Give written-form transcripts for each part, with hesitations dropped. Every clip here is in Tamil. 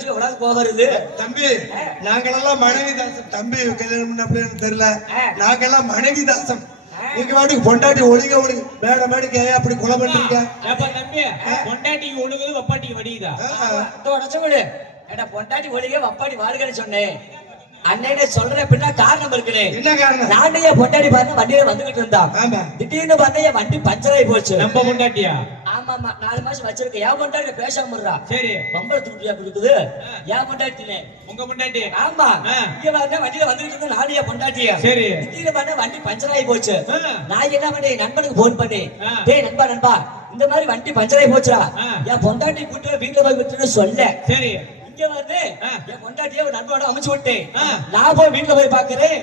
வச்சு எவ்வளவு போகிறது தம்பி. நாங்களெல்லாம் மனைவி தாசம் தம்பி. கல்யாணம் அப்படின்னு தெரியல. நாங்கெல்லாம் மனைவி தாசம். நீங்க வாட்டுக்கு பொண்டாட்டி ஒழுங்க ஒழுங்கு மேடைக்கு அப்படி கொலை பண்றீங்க. தம்பி பொண்டாட்டிக்கு ஒழுகுது வப்பாட்டிக்கு வடியுதா? உடச்சு விடு. ஏடா பொண்டாட்டி ஒழுங்க வப்பாட்டி வாழ்கன்னு சொன்னேன். அன்னையில சொல்ற பின்னா காரணம் இருக்குனே. என்ன காரணம்? நானே பொண்டாட்டி பாருங்க வண்டியில வந்துகிட்டு இருந்தான். திடீர்னு பார்த்தா என் வண்டி பஞ்சர் ஆகி போச்சு. நம்ம பொண்டாட்டியா? ஆமா ஆமா 4 மாசம் வச்சிருக்கேன். என் பொண்டாட்டி பேசாம இருறா. சரி பம்பள துட்டியா இருக்குது. என் பொண்டாட்டினே. உங்க பொண்டாட்டி? ஆமா. இங்க பாருங்க வண்டியில வந்துகிட்டு இருந்தா நானே பொண்டாட்டியா. சரி திடீர்னு பார்த்தா வண்டி பஞ்சர் ஆகி போச்சு. நான் என்ன பண்ணேன் நண்பனுக்கு போன் பண்ணி டேய் நண்பா இந்த மாதிரி வண்டி பஞ்சர் ஆகி போச்சுடா. என் பொண்டாட்டி கூட்டு வீட்டுல போய் விட்டுன்னு சொல்ல. சரி வந்து என் பொண்டாட்டியை ஒரு நண்பனோட அமைச்சு விட்டேன். நான் போய் வீட்டுல போய் பாக்குறேன்.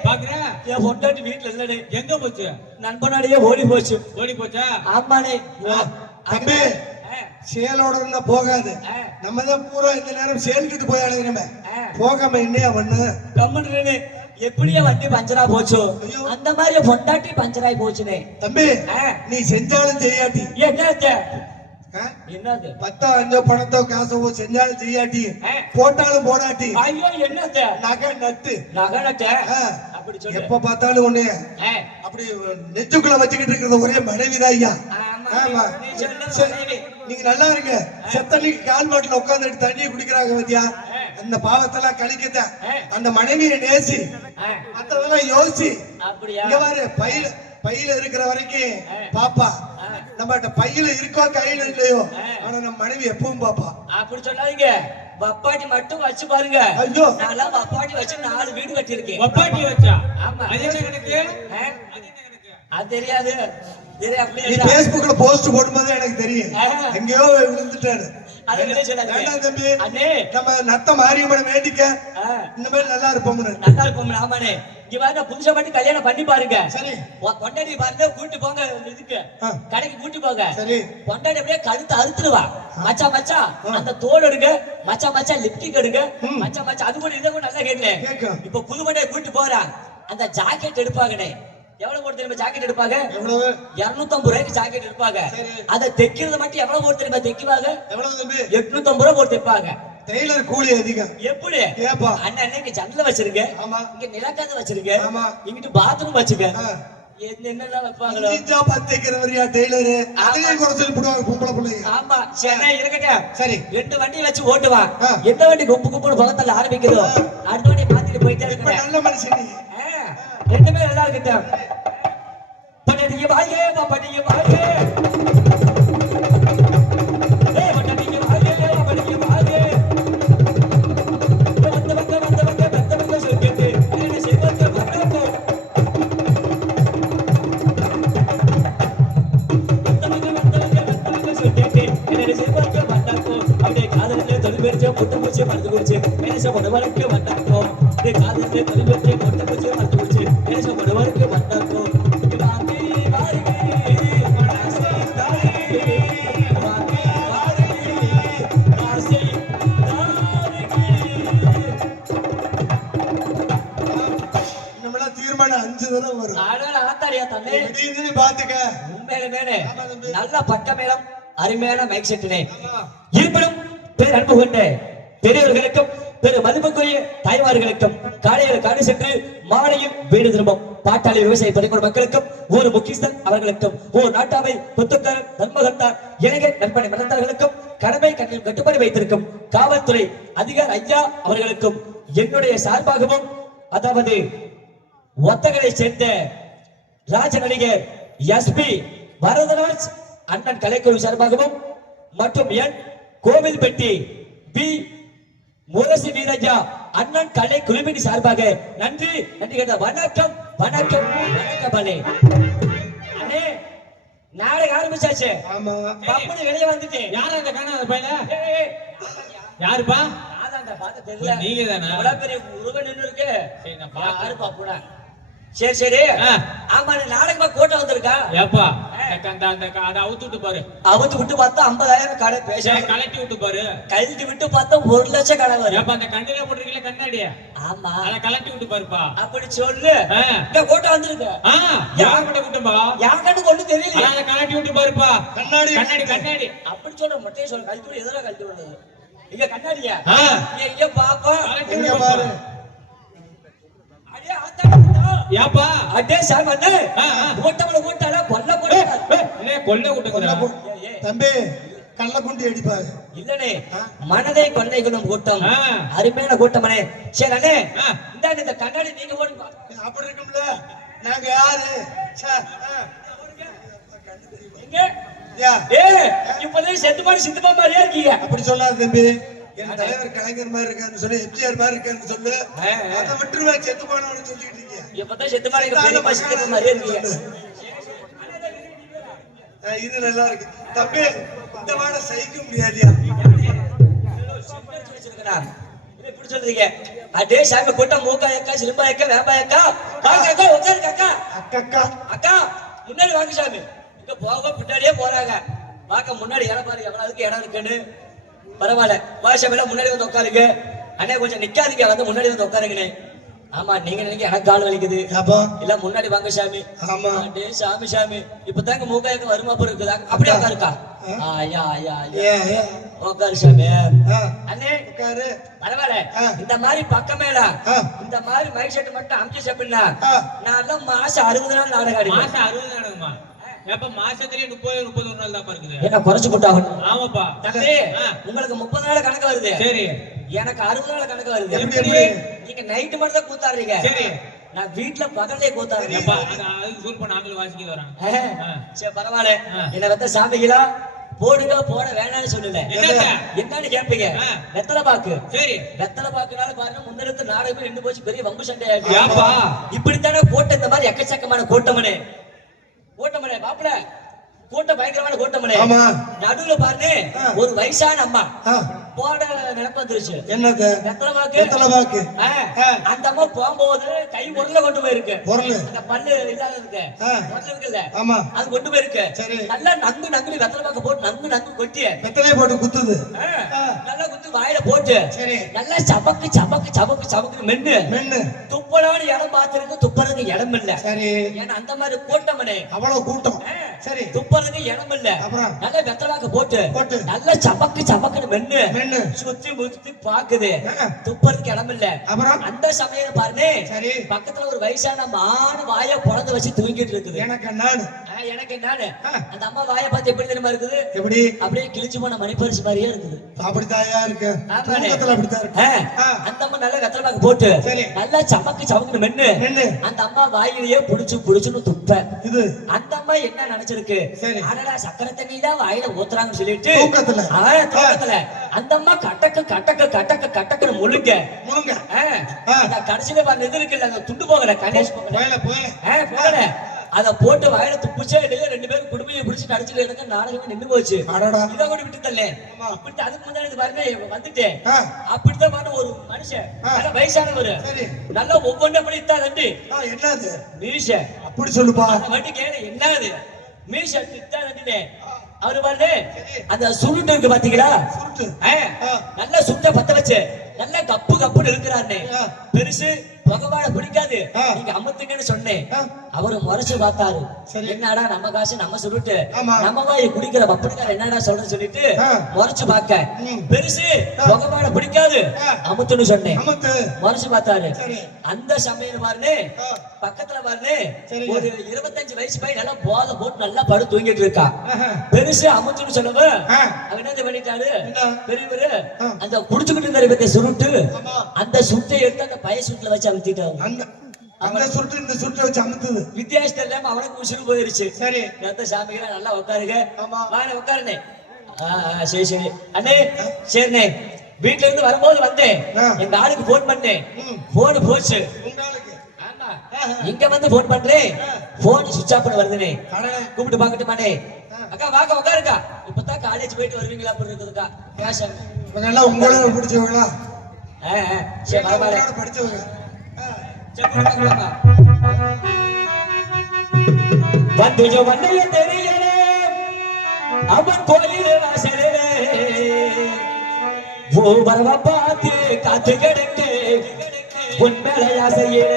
என் பொண்டாட்டி வீட்டுல இல்ல. எங்க போச்சு? நண்பனோடய ஓடி போச்சு. ஓடி போச்சா? ஆமாண்ணே. தம்பி சேலோட இருந்தா போகாது. நம்ம தான் பூரா இந்த நேரம் சேல்கிட்டு போய் அழைக்கிறோமே. போகாம என்னையா பண்ணு கம்முன்னு எப்படியா வண்டி பஞ்சரா போச்சோ அந்த மாதிரி பொண்டாட்டி பஞ்சராய் போச்சுனே. தம்பி நீ செஞ்சாலும் செய்யாட்டி என்னது 10 5 பணத்தோ காசோ செஞ்சாலும் செய்யாட்டி போட்டாலும் போடாட்டி ஐயோ என்னது நகை நட்டு அப்படி சொல்லு. எப்ப பார்த்தாலும் ஒண்ணு அப்படி நெஞ்சுக்குள்ள வச்சுக்கிட்டு இருக்கிறது ஒரே மனைவிதான் ஐயா. நீங்க நல்லா இருங்க. செத்தன்னைக்கு கால் மாட்டுல உட்கார்ந்து தண்ணியை குடிக்கிறாங்க பத்தியா. அந்த பாவத்தெல்லாம் கழிக்கத்த அந்த மனைவியை நேசி மத்ததெல்லாம் யோசி. இங்க பாரு பையில இருக்கிற வரைக்கும் பாப்பா நம்ம பையில இருக்கோ கையில இல்லையோ ஆனா நம்ம மனைவி எப்பவும் பாப்பா. அப்படி சொல்லாதீங்க. வப்பாட்டி மட்டும் வச்சு பாருங்க. ஐயோ நான் வப்பாட்டி வச்சு 4 வீடு கட்டியிருக்கேன். வப்பாட்டி வச்சா? ஆமா. அது என்ன கணக்கு? அது தெரியாது. நீ Facebookல போஸ்ட் போடும்போது எனக்கு தெரியும். எங்கேயோ விழுந்துட்டாரு. வேண்டாம் தம்பி நம்ம நத்த மாரியம்மன் வேண்டிக்க இந்த மாதிரி நல்லா இருப்போம். நல்லா இருப்போம். ஆமாண்ணே. இங்க பாருங்க புதுசா மட்டும் கல்யாணம் பண்ணி பாருங்க. சரி பொண்டாட்டி பாருங்க கூட்டி போங்க இதுக்கு கடைக்கு கூட்டி போங்க. சரி பொண்டாட்டி அப்படியே கழுத்து அறுத்துடுவா. மச்சா அந்த தோல் எடுங்க. மச்சா லிப்டிக் எடுங்க. மச்சா அது கூட இதை கூட நல்லா கேட்கல. இப்ப புது மண்டையை கூட்டி போறான். அந்த ஜாக்கெட் எடுப்பாங்கண்ணே. எவ்வளவு போட்டு தெரியுமா ஜாக்கெட் எடுப்பாங்க? 250 ரூபாய்க்கு ஜாக்கெட் எடுப்பாங்க. அதை தைக்கிறது மட்டும் எவ்வளவு போட்டு தெரியுமா தைக்குவாங்க? 850 ரூபாய் போட்டு தைப்பாங்க. டெய்லர் கூலி அதிகம். எப்படி அன்னைக்கு ஜன்னல வச்சிருங்க. இங்க நிலக்காத வச்சிருங்க. இங்கிட்டு பாத்ரூம் வச்சுக்க. என்னெல்லாம் வைப்பாங்களோ டெய்லர் அதையும் குறைச்சல் போடுவாங்க பொம்பளை பிள்ளைங்க. ஆமா சரி இருக்கட்டும். சரி 2 வண்டி வச்சு ஓட்டுவான். எந்த வண்டி குப்புன்னு பக்கத்துல ஆரம்பிக்கிறதோ அடுத்த வண்டி மாத்திட்டு போயிட்டே இருக்க. நல்ல மனுஷன். 2 பேரும் நல்லா இருக்கட்டும். பட்டடிக்கு வாயே பட்டடிக்கு வாயே முட்டை மருந்து குடிச்சு மேனேஜர் பண்ணுவாருக்கு வந்தாக்கும். காதலுக்கு தொழில்நுட்ப முட்டை குடிச்சு மருந்து குடிச்சு மேனேஜர் பண்ணுவாருக்கு வந்தாக்கும். தீர்மானம் 5 தடவை வரும். ஆத்தாடியா தம்பி பாத்துக்க. உண்மையிலே நல்ல பட்ட மேளம் அருமையான மைக் செட்டுனே. இருப்பினும் பேர் அன்பு கொண்ட பெரியவர்களுக்கும் பெரு மதிப்புக்குரிய தாய்மார்களுக்கும் காலையில் காடு சென்று மாலையில் வீடு திரும்பும் பாட்டாளி விவசாய பணிக்குழு மக்களுக்கும் ஒரு முக்கியஸ்தன் அவர்களுக்கும் ஓர் நாட்டாமை புத்துக்காரன் தர்மகர்த்தார் இளைஞர் நண்பனை மனத்தார்களுக்கும் கடமை கண்ணில் கட்டுப்பாடு வைத்திருக்கும் காவல்துறை அதிகாரி ஐயா அவர்களுக்கும் என்னுடைய சார்பாகவும் அதாவது ஒத்தகளை சேர்ந்த ராஜ நடிகர் எஸ்பி வரதராஜ் அண்ணன் கலைக்குழு சார்பாகவும் மற்றும் என் கோவில்பட்டி பி முரசி வீரஜா அண்ணன் கலை குழுவின் சார்பாக நன்றி கேட்ட வணக்கம் வணக்கம் வணக்கம் அண்ணே. நாளைக்கு ஆரம்பிச்சாச்சு. வெளியே வந்துட்டு யாரா அந்த காணாத பையல? யாருப்பா? நீங்க தானே? இவ்வளவு பெரிய முருகன் நின்று இருக்கு. யாருப்பா கூட? சரி ஆமா நாளைக்கு கூட்டம் வந்திருக்கா? ஏப்பா அதை அவுத்து பாரு. அவுத்து விட்டு பார்த்தா 50,000 கடை பேச. கலட்டி விட்டு பாரு. கழட்டி விட்டு பார்த்தா 1 லட்சம் கடை வரும். ஏப்பா அந்த கண்ணில போட்டுருக்கீங்க கண்ணாடியா? ஆமா அதை கலட்டி விட்டு பாருப்பா. அப்படி சொல்லு. இங்க கூட்டம் வந்திருக்கு. யார் கிட்ட கூட்டம்பா? யார் கண்டு கொண்டு தெரியல. அதை கலட்டி விட்டு பாருப்பா. கண்ணாடி அப்படி சொல்ற மொட்டையை சொல்ல கழட்டி விட்டு எதனா கழட்டி விடுறது. இங்க கண்ணாடியா ஆ. இங்க பாப்போம். கரெக்ட் எங்க விடு பாரு பாப்பா. அடே ஆத்தாடா. ஏப்பா அடே சாமி அண்ணே. ஆ, ஆ. ஓட்டமல ஓட்டால கொல்ல போடா. என்ன கொல்ல விட்டுக்குறா தம்பி கள்ளக்குண்டி அடிப்பாரு இல்லனே மனதை கொள்ளை கொள்ளும் கூட்டம் ஆ. அருமையான கூட்டமனே. சரி அண்ணே ஆ. இந்த கண்ணாடி நீங்க போடுங்க. அப்படி இருக்கும்ல நாங்க யாரு ச்சே, எங்க யா, இப்பதான் செத்துப்பாடு சித்துப்பா மாதிரியா இருக்கீங்க. அப்படி சொல்லாத தம்பி என் தலைவர் கலைஞர் மாதிரி இருக்கான்னு சொல்லு எம்ஜிஆர் மாதிரி இருக்கான்னு சொல்லு ஆ, ஆ. அதை விட்டுருவேன் செத்து போனவனு சொல்லிட்டு இருக்கீங்க இப்பதான் செத்துப்பாடு பெரியப்பா சித்தப்பா மாதிரியா இருக்கீங்க. இது நல்லா இருக்கு தம்பி இந்த வாட சகிக்க முடியாதியா இப்படி சொல்றீங்க அடே சாமி கூட்டம் மூக்கா அக்கா சிலும்பா அக்கா வேப்பா அக்கா வாங்க அக்கா உட்காருங்க அக்கா. அக்கா அக்கா முன்னாடி வாங்க சாமி. இங்க போக பின்னாடியே போறாங்க. பார்க்க முன்னாடி இடம் பாருங்க எவ்வளவுக்கு இடம் இருக்குன்னு. பரவாயில்ல வாசமெல்லாம் முன்னாடி வந்து உட்காருங்க. அண்ணே கொஞ்சம் நிக்காதீங்க வந்து முன்னாடி வந்து உட்காருங்கண்ணே. ஆமா நீங்க நினைக்க எனக்கு கால் வலிக்குது அப்பா இல்ல முன்னாடி வாங்க சாமி. ஆமா அடே சாமி சாமி இப்பதாங்க மூக்காயக்க வருமா போற இருக்குதா அப்படியே உட்காருக்கா. ஐயா ஐயா ஐயா ஏ உட்காரு சாமி. ஆ அண்ணே உட்காரு பரவாயில்ல ஆ. இந்த மாதிரி பக்கமேல ஆ. இந்த மாதிரி மைக் செட் மட்டும் அமுச்சு சாப்பிடா ஆ. நான் மாசம் 60 நாள் நாடகம் ஆடுவேன். மாசம் 60 நடக்குமா ஏப்பா மாசத்துலயே 30 நாள் தான் இருக்குது என்ன குறைச்சு போட்டாகணும். ஆமாப்பா தம்பி ஆ. உங்களுக்கு 30 நாள் கணக்கு வருது சரி எனக்கு 60 நாள் கணக்கு வருது. எப்படி எப்படி நீங்க நைட்டு மட்டும் தான் கூத்தாடுறீங்க. சரி நான் வீட்டுல பகல்லே கூத்தாடுறேன். ஏப்பா அதுக்கு சூல் பண்ண ஆங்கில வாசிக்க வரான் சரி பரவாயில்ல ஆ. என்ன வந்து சாமிகளா போடுங்க போட வேணாம்னு சொல்லல. என்னத்த? என்னன்னு கேட்பீங்க ஆ. வெத்தலை பாக்கு. சரி வெத்தலை பாக்குனால பாருங்க முன்னெடுத்து நாடகமே நின்று போச்சு பெரிய வம்பு சண்டை ஆயிடுச்சு. ஏப்பா இப்படித்தானே கோட்டை இந்த மாதிரி எக்கச்சக்கமான கோட்டமனே கோட்டமனே பாப்பல கோட்டை பயங்கரமான கோட்டமனே. ஆமா நடுவுல பாருங்க ஆ. ஒரு வயசான அம்மா ஆ, போட நினைப்பு வந்துருச்சு. என்னது வெத்தலை பாக்கு வெத்தலை பாக்கு ஆ. ஆ. அந்த அம்மா போகும்போது கை உரல கொண்டு போயிருக்கு. பொருள் அந்த பல்லு இல்லாததுக்கு ஆ. உரல் இருக்குல்ல ஆமா அது கொண்டு போயிருக்கு. சரி. நல்லா நங்கு நங்கு வெத்தலை பாக்க போட்டு நங்கு நங்கு கொட்டி வெத்தலையை போட்டு குத்துது ஆ. ஆ. நல்லா குத்து வாயில போட்டு சரி நல்லா சபக்கு சபக்கு சபக்கு சபக்கு மென்னு மென்னு துப்பலான இடம் பார்த்திருக்கு துப்பறதுக்கு இடம் இல்ல. சரி ஏன்னா அந்த மாதிரி கூட்டமனே அவ்வளவு கூட்டம் சரி துப்பறதுக்கு இடம் இல்ல. அப்புறம் நல்லா வெத்தலாக்க போட்டு போட்டு நல்லா சபக்கு சபக்குன்னு மென்னு மென்னு சுத்தி முத்தி பாக்குது ஆ. துப்பறதுக்கு இடம் இல்ல. அப்புறம் அந்த சமயம் பாருங்க சரி பக்கத்துல ஒரு வயசான மானு வாய பொழந்து வச்சு தூங்கிட்டு இருக்குது. எனக்கு நானு எனக்கு நானு ஆ. அந்த அம்மா வாய பார்த்து எப்படி தெரியுமா இருக்குது எப்படி அப்படியே கிழிச்சு போன மணிப்பரிசு மாதிரியே இருக்குது. அப்படித்தாயா இருக்கு ஆமாண்ணே. தூக்கத்துல அப்படித்தான் இருக்கு ஆ. அந்த அம்மா நல்லா வெத்தலை பாக்கு போட்டு சரி. நல்லா சமக்கு சமக்குன்னு மென்னு மென்னு அந்த அம்மா வாயிலேயே புடிச்சு புடிச்சுன்னு துப்ப. இது அந்த அம்மா என்ன நினைச்சிருக்கு சரி. அடடா சக்கரை தண்ணி தான் வாயில ஊத்துறாங்கன்னு சொல்லிட்டு தூக்கத்துல தூக்கத்துல அந்த அம்மா கட்டக்கு கட்டக்கு கட்டக்கு கட்டக்குன்னு முழுங்க முழுங்க ஆ. ஆ. இந்த கடைசியில பாருங்க இது இருக்குல்ல அந்த துண்டு போகல கணேஷ் போகல போயல போயல போகல அத போட்டு வாயில துப்புச்சே இடையில 2 பேரும் குடுமையை பிடிச்சு அடிச்சுட்டு எனக்கு நாடகமே நின்னு போச்சு. அடடா இதை கூட விட்டு தரல ஆமா. இப்படி அதுக்கு முன்னாடி இது பாருங்க வந்துட்டேன் ஆ. அப்படித்தான் பாருங்க ஒரு மனுஷன் ஆ. நல்ல வயசானவரு சரி நல்லா ஒவ்வொன்றும் அப்படி இத்தா தண்டி ஆ, என்னது மீச அப்படி சொல்லுப்பா அந்த வண்டி கேளு என்னது மீச இத்தா தண்டினே அவரு பாருங்க சரி. அந்த சுருட்டு இருக்கு பாத்தீங்களா சுருட்டு ஆ. ஆ. நல்லா சுட்ட பத்த வச்சு நல்லா கப்பு கப்புன்னு இருக்கிறாருன்னு ஆ. பெருசு புகவாட பிடிக்காது ஆ. நீங்க அமத்துங்கன்னு சொன்னேன். ஆ. அவரு முறைச்சு பார்த்தாரு சரி. என்னடா நம்ம காசு நம்ம சுருட்டு ஆமா. நம்ம வாய் குடிக்கிற பப்படிக்கார என்னடா சொல்றேன்னு சொல்லிட்டு ஆ. முறைச்சு பார்க்க ம். பெருசு ஆ. புகவாட பிடிக்காது ஆ. அமுத்துன்னு சொன்னேன். அமத்து முறைச்சு பார்த்தாரு சரி. அந்த சமயம் பாருன்னு ஆ. பக்கத்துல பாருன்னு சரிங்க. ஒரு 25 வயசு பையன் நல்லா போதை போட்டு நல்லா படுத்து தூங்கிட்டு இருக்கா. ஆஹா. பெருசு அமுத்துன்னு சொல்லவ ஆ. அவன் என்ன பண்ணிட்டாரு என்ன? பெரியவரு ஆ. அந்த குடிச்சுக்கிட்டு இருந்தாரு பத்திய சுருட்டு ஆமா. அந்த சுருட்டை எடுத்து அந்த பய சுருட்டுல வச்சு அமுத்திட்டாரு. அந்த அந்த சுருட்டு இந்த சுருட்டை வச்சு அமுத்துது வித்தியாசம் இல்லாம அவனுக்கு உசுறு போயிருச்சு. சரி நேத்த சாமிகளா நல்லா உட்காருங்க. ஆமா. வாங்க உட்காருனே. சரி சரி அண்ணே சரிண்ணே வீட்டுல இருந்து வரும்போது வந்தேன் ஆ. எங்க ஆளுக்கு போன் பண்ணேன் ம். போன் போச்சு. உங்களுக்கு ஆமா ஆஹா. இங்க வந்து போன் பண்றேன் போன் சுவிட்ச் ஆஃப் பண்ண வருதுனே கடலை கூப்பிட்டு பாக்கட்டுமானே. ஆ. அக்கா வாங்க உட்காருக்கா இப்பதான் காலேஜ் போயிட்டு வருவீங்களா அப்படி இருக்குதுக்கா பேச இவங்க எல்லாம் உங்களோட பிடிச்சவங்களா சரி பரவாயில்ல உங்களோட படிச்சவங்க ஆ. சரி, உட்காருங்க. வந்துஜோ வந்தைய தெரியலே அவன் கோயில் வாசலே ஓ வரவ பார்த்து காத்து கிடக்கு உன் மேல ஆசையே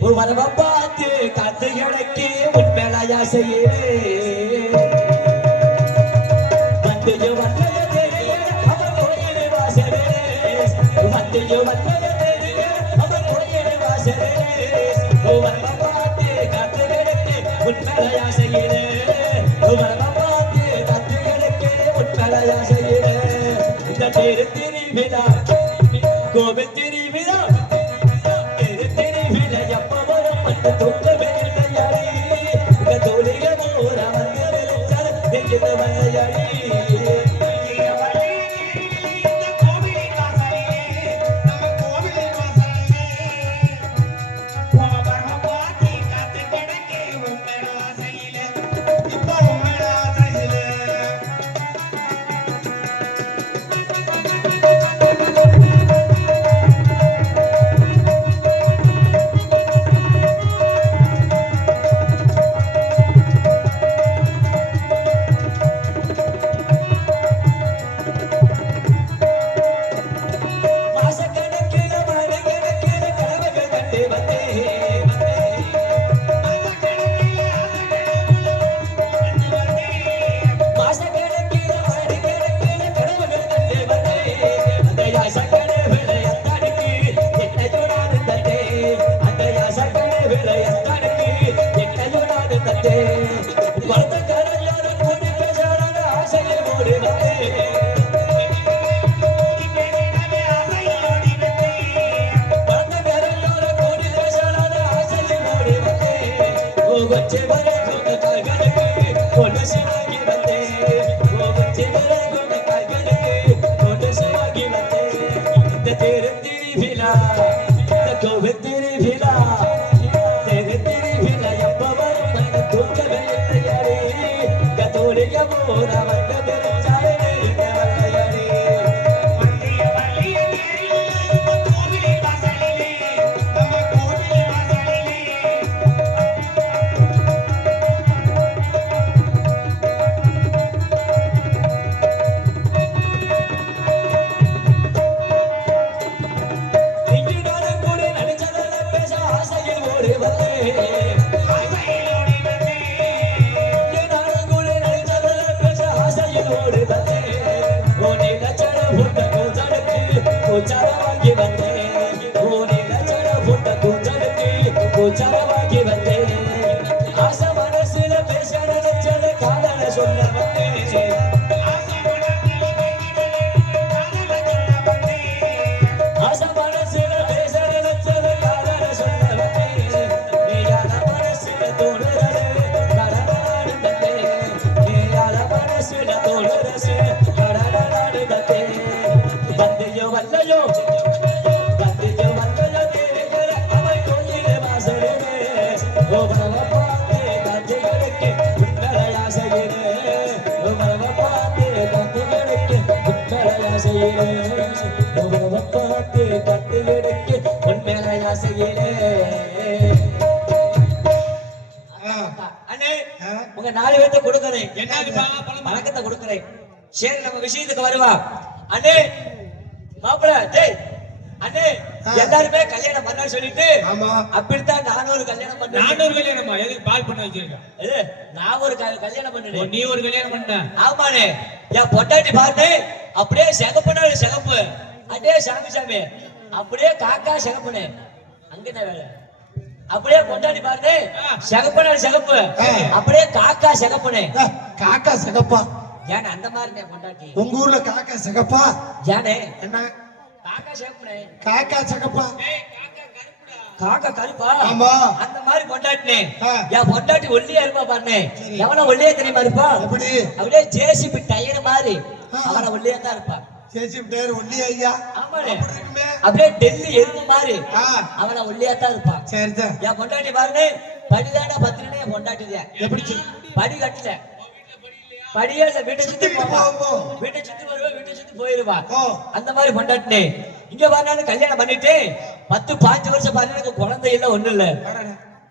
ஓ வரவ பார்த்து காத்து கிடக்கு உன் மேல ஆசையே வந்துஜோ வந்தைய தெரியலே மனது தூக்கமே இல்லையாடி கதோலிக போற வந்து விளைச்சால் நெஞ்சில மலையாடி உங்க 4 பேர்த்த கொடுக்கறேன் வணக்கத்தை கொடுக்கறேன் சரி நம்ம விஷயத்துக்கு வருவா அண்ணே மாப்பிள டேய் அண்ணே எல்லாருமே கல்யாணம் பண்ண சொல்லிட்டு அப்படித்தான் நான் ஒரு கல்யாணம் பண்ணேன் நான் ஒரு கல்யாணமா எதுக்கு பால் பண்ண வச்சிருக்க நான் ஒரு கல்யாணம் பண்ணேன் நீ ஒரு கல்யாணம் பண்ண ஆமாண்ணே என் பொட்டாட்டி பாட்டு அப்படியே சிகப்புனாரு சிகப்பு அடே சாமி சாமி அப்படியே காக்கா சிகப்புனே அங்கதான் வேலை அப்படியே பொண்டாட்டி பாருங்க சிகப்புனாரு சிகப்பு அப்படியே காக்கா சிகப்புனே காக்கா சிகப்பா ஏன் அந்த மாதிரி பொண்டாட்டி உங்க ஊர்ல காக்கா சிகப்பா ஏனே என்ன காக்கா சிகப்புனே காக்கா சிகப்பா காக்கா கருப்பா ஆமா அந்த மாதிரி பொண்டாட்டினே என் பொண்டாட்டி ஒல்லியா இருப்பா பாருங்க எவன ஒல்லியா தெரியுமா இருப்பா எப்படி அப்படியே ஜேசிபி டயர் மாதிரி அவன ஒல்லியா தான் இருப்பா ஜேசிபி டயர் ஒல்லியா ஐயா ஆமாடே அப்படியே டெல்லி எருமை மாதிரி அவன ஒல்லியா தான் இருப்பா சரி சார் என் பொண்டாட்டி பாருங்க படிதான பத்திரனே என் பொண்டாட்டியா எப்படி படி கட்டல படியே இல்ல வீட்டை சுத்தி போவோம் வீட்டை சுத்தி வருவா வீட்டை சுத்தி போயிருவா அந்த மாதிரி பொண்டாட்டினே இங்க வரனாலும் கல்யாணம் பண்ணிட்டு 10-5 வருஷம் பாருங்க எனக்கு குழந்தை இல்ல ஒண்ணு இல்ல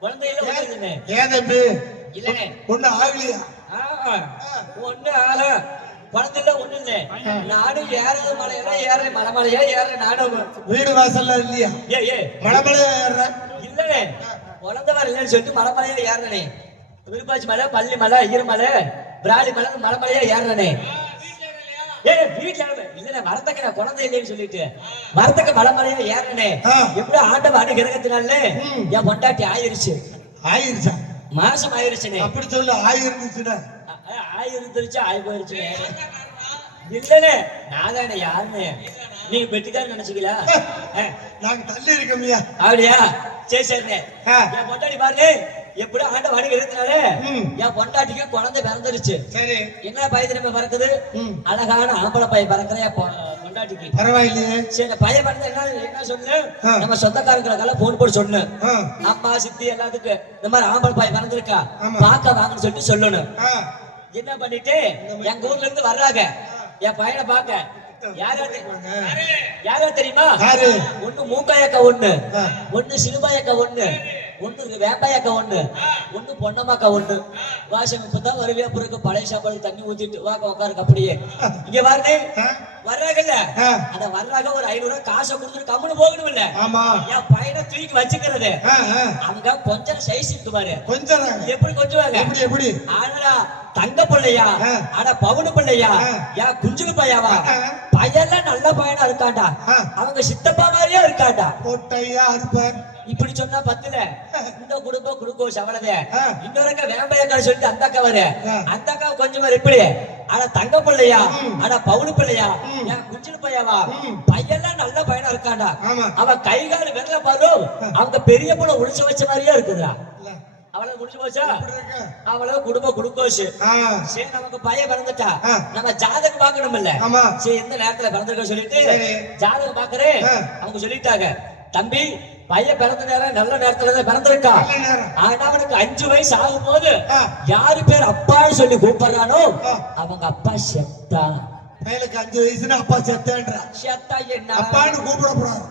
குழந்தை இல்ல ஒண்ணு இல்ல ஏன் தம்பி இல்லனே ஒண்ணு ஆகலையா ஒண்ணு ஆக குழந்தை இல்ல ஒண்ணு இல்ல நானும் ஏறது மலையெல்லாம் ஏற மலைமலையா ஏற நானும் வீடு வாசல்ல இல்லையா ஏ மலைமலையா ஏற இல்லனே குழந்தை வரலன்னு சொல்லிட்டு மலைமலையா ஏறனே விருப்பாச்சி மலை பள்ளி மலை ஈரமலை பிராடி மலை மலைமலையா ஏறனே வீட்டுல இல்ல மரத்தக்க நான் குழந்தை இல்லைன்னு சொல்லிட்டு மரத்தக்க மலைமலையா ஏறனே எப்படி ஆண்ட வாடி கிரகத்தினால என் பொண்டாட்டி ஆயிருச்சு மாசம் ஆயிருச்சுனே அப்படி சொல்லு ஆயிருந்துச்சுடா ஆயிருந்துருச்சு ஆயி போயிருச்சு இல்லனே நான் தானே யாருன்னு நீங்க பெட்டிக்காரன் நினைச்சுக்கல நாங்க தள்ளி இருக்கோம்யா. அப்படியா? சரி சரிண்ணே. ஆ. என் பொண்டாட்டி பாரு எப்படி ஆண்ட வணிக இருக்கிறாரு. ம். என் பொண்டாட்டிக்கு குழந்தை பிறந்துருச்சு. சரி. என்ன பையன் திரும்ப பறக்குது? ம். அழகான ஆம்பளை பையன் பறக்குற என் பொண்டாட்டிக்கு. பரவாயில்லையே. சரி பையன் பிறந்த என்ன சொல்லு? ஆ. நம்ம சொந்தக்காரங்களுக்கெல்லாம் போன் போட்டு சொன்னு. ஆ. அம்மா சித்தி எல்லாத்துக்கும் இந்த மாதிரி ஆம்பளை பையன் பிறந்திருக்கா ஆமா. பாக்க வாங்கன்னு சொல்லிட்டு சொல்லணும். ஆ. என்ன பண்ணிட்டு எங்க ஊர்ல இருந்து வர்றாங்க என் பையனை பாக்க. யாரா தெரியுமா? யாரு? ஒண்ணு மூக்காயக்கா ஒண்ணு, ஆ. ஒண்ணு சிலுபாயக்கா ஒண்ணு, ஒண்ணு வேப்பாயக்கா ஒண்ணு, ஒண்ணு பொன்னமாக்கா ஒண்ணு. வாசம் இப்பதான் வருவியா பிறகு பழைய சாப்பாடு தண்ணி ஊத்திட்டு வாக்க உட்காருக்கு அப்படியே. இங்க பாருங்க ஆ. வர்றாங்கல்ல ஆ. அந்த வர்றாங்க ஒரு 500 ரூபாய் காசை கொடுத்துட்டு கம்முன்னு போகணும் இல்ல. ஆமா. என் பையனை தூக்கி வச்சுக்கிறது. ஆ, ஆ. அவங்க கொஞ்சம் சைஸ் இருக்கு பாரு. கொஞ்சம் எப்படி கொஞ்சுவாங்க? எப்படி? ஆனா தங்க பிள்ளையா ஆ. அட பவுனு பிள்ளையா ஆ. யா குஞ்சுக்கு பையாவா ஆ. பையெல்லாம் நல்ல பையனா இருக்காண்டா. ஆ. அவங்க சித்தப்பா மாதிரியே இருக்காண்டா. போட்டையா அறுப்பார். இப்படி சொன்னா பத்துல இந்த குடும்பம் குடுக்கோஸ் அவ்வளவு. ஆ. இன்னொருக்க வேம்பையக்கார சொல்லிட்டு அந்த அக்கா வரு. ஆ. அந்த அக்கா கொஞ்சம் மாதிரி எப்படி ஆனா தங்க பிள்ளையா ம். ஆனா பவுனு பிள்ளையா ம். யா குஞ்சுக்கு பையாவா ம். பையெல்லாம் நல்ல பையனா இருக்காண்டா. ஆமா. அவன் கை கால் வெள்ள பாரு அவங்க பெரிய பொண்ணு உளிச்சு வச்ச மாதிரியே இருக்குதுடா. இல்ல. அவளை முடிச்சு போச்சா? எப்படி இருக்கு? அவள குடும்ப குடுக்கோஸ். ஆ. சரி நமக்கு பையன் பிறந்துட்டா ஆ. நம்ம ஜாதகம் பார்க்கணும் இல்ல. ஆமா. சரி எந்த நேரத்துல பிறந்திருக்க சொல்லிட்டு சரி. ஜாதகம் பாக்குறேன். ஆ. அவங்க சொல்லிட்டாங்க தம்பி பையன் பிறந்த நேரம் நல்ல நேரத்துல தான் பிறந்திருக்கா. நல்ல நேரம். ஆனா அவனுக்கு 5 வயசு ஆகும் போது ஆ. யாரு பேர் அப்பான்னு சொல்லி கூப்பிடுறானோ ஆ. அவங்க அப்பா செத்தா. பையனுக்கு 5 வயசுன்னு அப்பா செத்தேன்றா. செத்தா என்ன அப்பான்னு கூப்பிடக்கூடாது.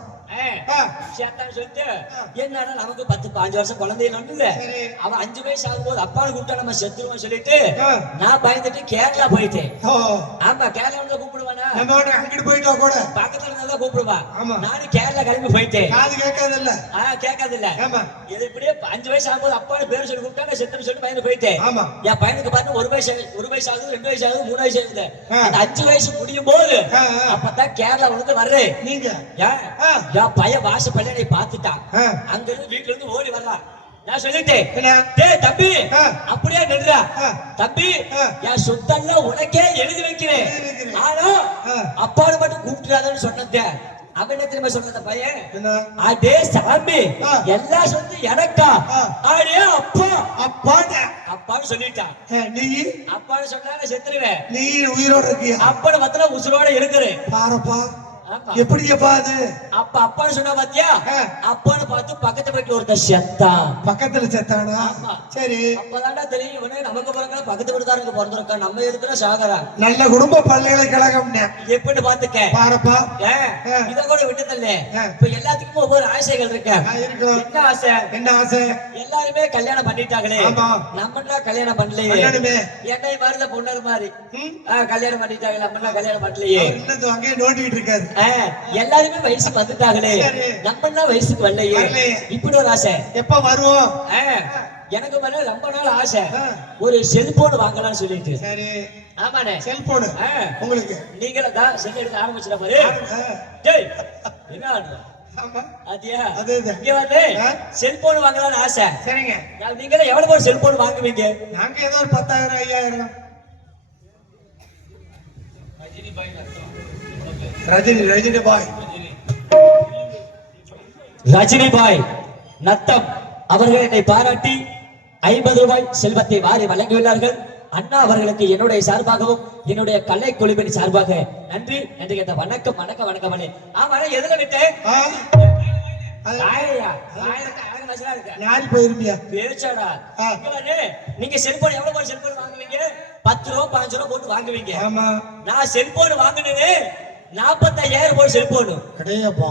ஆ. செத்தான்னு சொல்லிட்டு என்னன்னா நமக்கு 10-15 வருஷம் குழந்தைகள் ஒண்ணு இல்ல. சரி. அவன் 5 வயசு ஆகும் போது அப்பான்னு கூப்பிட்டா நம்ம செத்துருவோம் சொல்லிட்டு ஆ. நான் பயந்துட்டு கேரளா போயிட்டேன். ஓ. ஆமா கேரளா வந்து கூப்பிடுவானா நம்ம உடனே அங்கிட்டு போயிட்டா கூட பக்கத்துல இருந்தா கூப்பிடுவா. ஆமா. நானும் கேரளா கிளம்பி போயிட்டேன். காது கேட்காது இல்ல. கேட்காது இல்ல. ஆமா. இது இப்படியே 5 வயசு ஆகும்போது அப்பான்னு பேர் சொல்லி கூப்பிட்டா நான் செத்துன்னு சொல்லிட்டு பையனுக்கு போயிட்டேன். ஆமா. என் பையனுக்கு பாருங்க 1 வயசு ஆகுது 2 வயசு ஆகுது 3 வயசு ஆகுது. ஆ. அந்த 5 வயசு முடியும் போது ஆ, ஆ. அப்பதான் கேரளா வந்து வர்றேன். நீங்க ஏன் ஆ. என் பையன் வாச பள்ளியை பார்த்துட்டான். ஆ. அங்க இருந்து வீட்டுல இருந்து ஓடி வர்றான். நான் சொல்லிட்டேன் என்ன? டேய் தம்பி ஆ. அப்படியே நின்றா. ஆ. தம்பி ஆ. என் சொத்தெல்லாம் உனக்கே எழுதி வைக்கிறேன். எழுதி வைக்கிறேன். ஆனா ஆ. அப்பான்னு மட்டும் கூப்பிட்டுறாதன்னு சொன்னேன். அவன் என்ன திரும்ப சொன்ன பையன் என்ன? அதே சாமி ஆ. எல்லா சொத்து எனக்கா ஆ. அடே அப்பா அப்பான்னு. அப்பான்னு சொல்லிட்டான். நீ அப்பான்னு சொன்னா நான் செத்துருவேன். நீ உயிரோட இருக்கியா? அப்பன்னு பார்த்தா உசுரோட இருக்கிறேன். பாரப்பா. ஆமா. எப்படியப்பா அது? அப்ப அப்பான்னு சொன்னா பாத்தியா? ஆ. அப்பான்னு பார்த்து பக்கத்து வீட்டுல ஒருத்தர் செத்தான். பக்கத்துல செத்தானா? ஆமா. சரி. அப்பதான்டா தெரியும் இவனே நமக்கு பிறகு பக்கத்து வீட்டுக்காரங்க பிறந்திருக்கா நம்ம இருக்கிற சாகரா. நல்ல குடும்ப பல்கலைக்கழகம். எப்படி பாத்துக்க பாரப்பா. ஆ. இத கூட விட்டதில்ல. ஆ. இப்ப எல்லாத்துக்கும் ஒவ்வொரு ஆசைகள் இருக்கு. இருக்கும். என்ன ஆசை? என்ன ஆசை? எல்லாருமே கல்யாணம் பண்ணிட்டாங்களே. ஆமா. நம்மளா கல்யாணம் பண்ணலையே. பண்ணணுமே. என்னை மாதிரி பொண்ணு மாதிரி ம்? கல்யாணம் பண்ணிட்டாங்களே நம்மளா கல்யாணம் பண்ணலையே. அவர் இன்னும் அங்கேயே நோண்டிட்டு இருக்காரு. எல்லாருமே வயசுக்கு வந்துட்டாங்களே சரி. நம்மளா வயசுக்கு வரலையே. வரலையே. இப்படி ஒரு ஆசை. எப்ப வருவோம்? எனக்கு மேல ரொம்ப நாள் ஆசை ஆ. ஒரு செல்போன் வாங்கலாம்னு சொல்லிட்டு. சரி. ஆமாண்ணே. செல்போனு ஆ. உங்களுக்கு? நீங்களும் தான் செல் எடுக்க ஆரம்பிச்சிட பாரு. ஆ. டேய் என்ன ஆடுற? ஆமா. அதியா அதேதான். இங்க வந்து ஆ. செல்போன் வாங்கலாம்னு ஆசை. சரிங்க. நீங்க எவ்வளவு ஒரு செல்போன் வாங்குவீங்க? நாங்க ஏதோ ஒரு 10,000 5,000. ரஜினி பாய். ரஜினி பாய் நத்தம் அவர்கள் என்னை பாராட்டி 50 ரூபாய் செல்வத்தை வாரி வழங்கியுள்ளார்கள். அண்ணா அவர்களுக்கு என்னுடைய சார்பாகவும் என்னுடைய கலை குழுவின் சார்பாக நன்றி நன்றி கேட்ட வணக்கம் வணக்கம் வணக்கம். ஆமா எதுல விட்டேன்? ஞாரி போயிருப்பியா? பேச்சாடா. ஆ. நீங்க செல்போன் எவ்வளவு செல்போன் வாங்குவீங்க? 10 ரூபா 5 ரூபா போட்டு வாங்குவீங்க. ஆமா. நான் செல்போன் வாங்கினது 45,000 போட்டு செல்போன். கிடையாப்பா.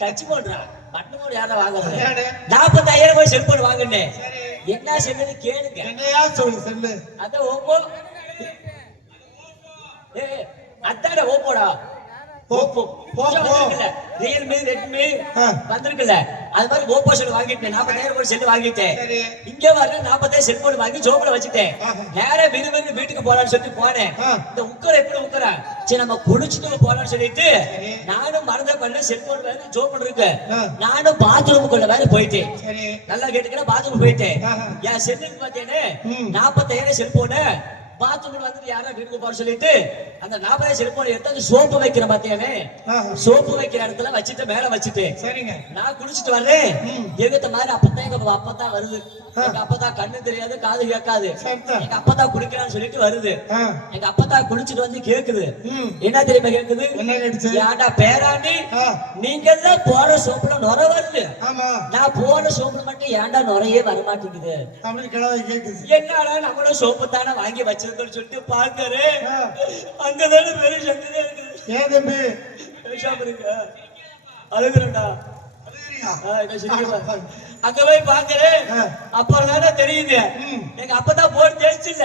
டச் போடுறா பட்டன் போடு யாரா வாங்குறது? ஏடே? 45,000 போய் செல்போன் வாங்கினேன். சரி. என்ன செல்லுன்னு கேளுங்க. என்னையா சொல்லு செல்லு? அதான் ஓப்போ. அதான ஓப்போடா. ஓப்போ ரியல்மி ரெட்மி வந்திருக்குல்ல அது மாதிரி ஓப்போ செல் வாங்கிட்டேன். 40,000 போட்டு செல் வாங்கிட்டேன். சரி. இங்க வர 40,000 செல்போன் வாங்கி ஜோப்ல வச்சுட்டேன். நேரா விறுவிறு வீட்டுக்கு போலான்னு சொல்லிட்டு போனேன். இந்த உக்கர எப்படி உக்கரா சரி நம்ம குளிச்சுட்டு போலான்னு சொல்லிட்டு நானும் மறந்த பண்ண செல்போன் வேற ஜோப்ல இருக்கு. நானும் பாத்ரூமுக்குள்ள வேற போயிட்டேன். சரி. நல்லா கேட்டுக்கிற பாத்ரூம் போயிட்டேன். என் செல்லுக்கு பார்த்தேன்னு 40,000 செல்போனு பாத்ரூம்ல வந்துட்டு யாரோ வீட்டுக்கு போற சொல்லிட்டு அந்த 40 செல்போன் எடுத்து சோப்பு வைக்கிற பாத்தியானே சோப்பு வைக்கிற இடத்துல வச்சுட்டு மேல வச்சுட்டு சரிங்க நான் குளிச்சுட்டு வர்றேன் எங்கத்த மாதிரி அப்பதான் எங்க அப்பதான் வருது எங்க அப்பதான் கண்ணு தெரியாது காது கேட்காது எங்க அப்பதான் குளிக்கிறான்னு சொல்லிட்டு வருது எங்க அப்பதான் குளிச்சுட்டு வந்து கேக்குது என்ன தெரியுமா கேக்குது ஏன்டா பேராண்டி நீங்க எல்லாம் போற சோப்புல நுர வருது நான் போற சோப்புல மட்டும் ஏன்டா நுரையே வரமாட்டேங்குது என்னடா நம்மளும் சோப்பு தானே வாங்கி வச்சிருக்கோம்னு சொல்லிட்டு பாக்குறேன் அங்கதானே பெரிய சக்தியா இருக்குது ஏன் தம்பி பேசாம இருக்க அழுகுறா அங்க போய் பாக்குறேன் அப்புறம் தானே தெரியுது எங்க அப்பதான் போட்டு தேய்ச்சு இல்ல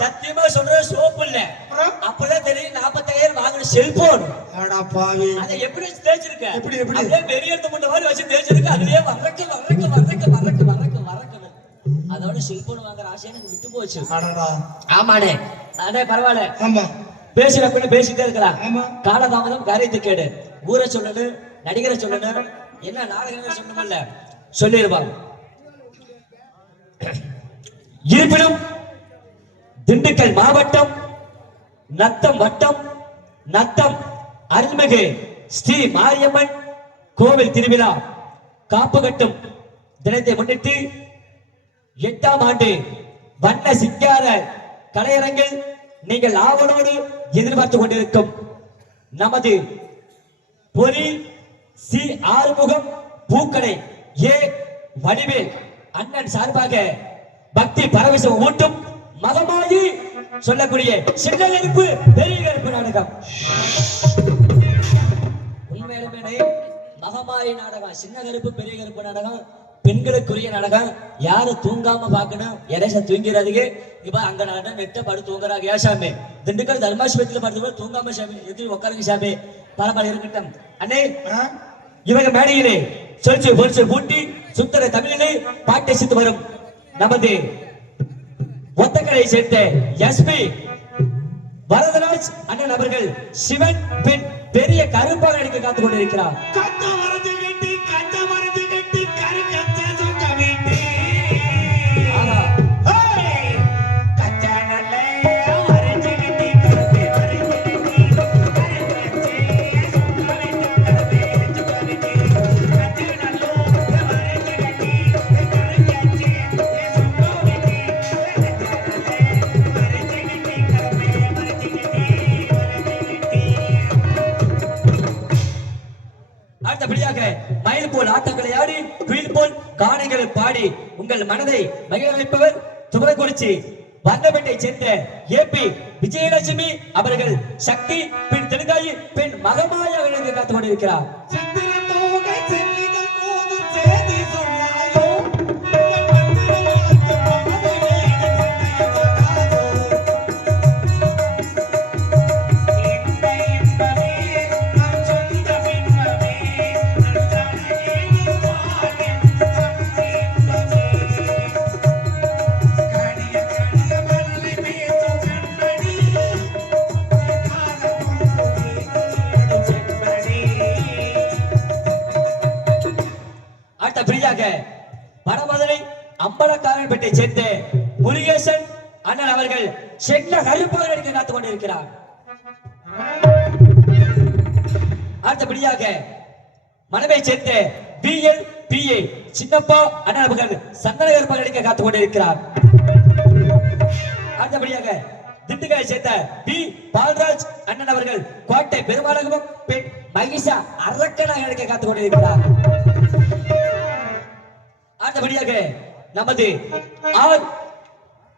சத்தியமா சொல்ற சோப்பு இல்ல அப்பதான் தெரியும் 45,000 வாங்குற செல்போன் அதை எப்படி தேய்ச்சிருக்க அப்படியே பெரிய இடத்து முட்டை மாதிரி வச்சு தேய்ச்சிருக்க அதுலயே வரக்கு அதோட செல்போன் வாங்குற ஆசை எனக்கு விட்டு போச்சு ஆமாண்ணே அதே பரவாயில்ல பேசுறப்ப பேசிட்டே இருக்கலாம் காலதாமதம் காரியத்தை கேடு ஊரை சொல்லணும் நடிகரை சொல்லணும் என்ன நாடகங்கள் சொல்லணும்ல சொல்லிருப்பாங்க இருப்பினும் திண்டுக்கல் மாவட்டம் நத்தம் வட்டம் நத்தம் அருள்மிகு ஸ்ரீ மாரியம்மன் கோவில் திருவிழா காப்பு கட்டும் தினத்தை முன்னிட்டு 8ஆம் ஆண்டு வண்ண சிங்கார கலையரங்கில் நீங்கள் ஆவலோடு எதிர்பார்த்துக் கொண்டிருக்கும் நமது பொறி சி ஆறுமுகம் பூக்கடை ஏ வடிவேல் அண்ணன் சார்பாக பக்தி பரவசம் ஊட்டும் மகமாயி சொல்லக்கூடிய சின்ன கருப்பு பெரிய கருப்பு நாடகம் உண்மையிலுமே மகமாயி நாடகம் சின்ன கருப்பு பெரிய கருப்பு நாடகம் பெண்களுக்குரிய நாடகம் யாரு தூங்காம பாக்கணும் எரேசா தூங்கிறாதுக்கு இப்ப அங்க நாடகம் நெட்ட படு தூங்குறாங்க ஏன் சாமி திண்டுக்கல் தர்மாஸ்பத்திரியில படுத்து தூங்காம சாமி எதிரி உட்காருங்க சாமி பரவாயில்ல இருக்கட்டும் அண்ணே இவங்க மேடையிலே சொல்ச்சு பொறிச்சு பூட்டி சுத்தர தமிழிலே பாட்டை சித்து வரும் நமது ஒத்தக்கடை சேர்ந்த எஸ்பி வரதராஜ் அண்ணன் அவர்கள் சிவன் பெண் பெரிய கருப்பாக நடிக்க காத்துக் கொண்டிருக்கிறார் அடுத்தபடியாக மயில் போல் ஆட்டங்களை ஆடி குயில் போல் காணைகளை பாடி உங்கள் மனதை மகிழ வைப்பவர் துவரக்குறிச்சி வந்தபேட்டை சேர்ந்த ஏபி விஜயலட்சுமி அவர்கள் சக்தி பெண் தெலுங்காயி பெண் மகமாயாக காத்துக் கொண்டிருக்கிறார் வடமதுரை அம்பலக்காரன்பேட்டை சேர்ந்த முருகேசன் அண்ணன் அவர்கள் சென்ன கருப்பாக நடிக்க காத்துக் கொண்டிருக்கிறார் அடுத்தபடியாக மனவை சேர்ந்த பிஎல் பிஏ சின்னப்பா அண்ணன் அவர்கள் சந்தன கருப்பாக நடிக்க காத்துக் கொண்டிருக்கிறார் அடுத்தபடியாக திண்டுக்கலை சேர்ந்த பி பால்ராஜ் அண்ணன் அவர்கள் கோட்டை பெருமாளகமும் பெண் மகிஷா அரக்கனாக நடிக்க காத்துக் கொண்டிருக்கிறார் அடுத்தபடியாக நமது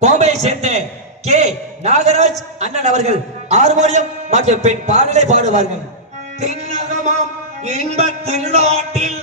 கோம்பையை சேர்ந்த கே நாகராஜ் அண்ணன் அவர்கள் ஹார்மோனியம் மற்றும் பெண் பாடலை பாடுவார்கள். தென்னகமாம் இன்பத் திருநாட்டில்